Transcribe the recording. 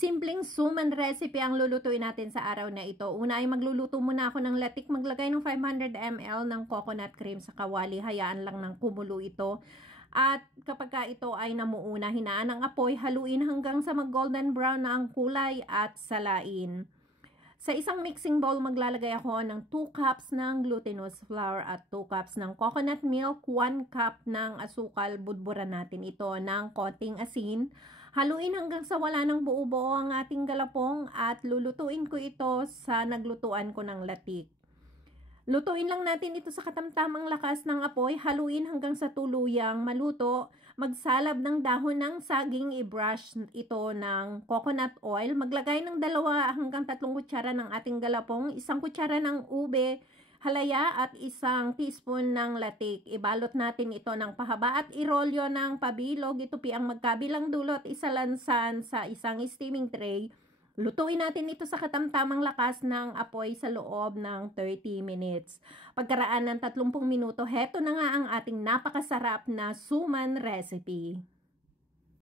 Simpleng suman recipe ang lulutuin natin sa araw na ito. Una ay magluluto muna ako ng latik. Maglagay ng 500 ml ng coconut cream sa kawali. Hayaan lang ng kumulo ito. At kapag ito ay namuuna, hinaan ang apoy, haluin hanggang sa mag-golden brown na ang kulay at salain. Sa isang mixing bowl, maglalagay ako ng 2 cups ng glutinous flour at 2 cups ng coconut milk, 1 cup ng asukal. Budburan natin ito ng konting asin. Haluin hanggang sa wala ng buo-buo ang ating galapong at lulutuin ko ito sa naglutuan ko ng latik. Lutuin lang natin ito sa katamtamang lakas ng apoy. Haluin hanggang sa tuluyang maluto. Magsalab ng dahon ng saging. I-brush ito ng coconut oil. Maglagay ng 2 hanggang 3 kutsara ng ating galapong. 1 kutsara ng ube, halaya at 1 teaspoon ng latik. Ibalot natin ito ng pahaba at irolyo ng pabilog. Itupi ang magkabilang dulot. Isalansan sa isang steaming tray. Lutuin natin ito sa katamtamang lakas ng apoy sa loob ng 30 minutes. Pagkaraan ng 30 minuto, heto na nga ang ating napakasarap na suman recipe.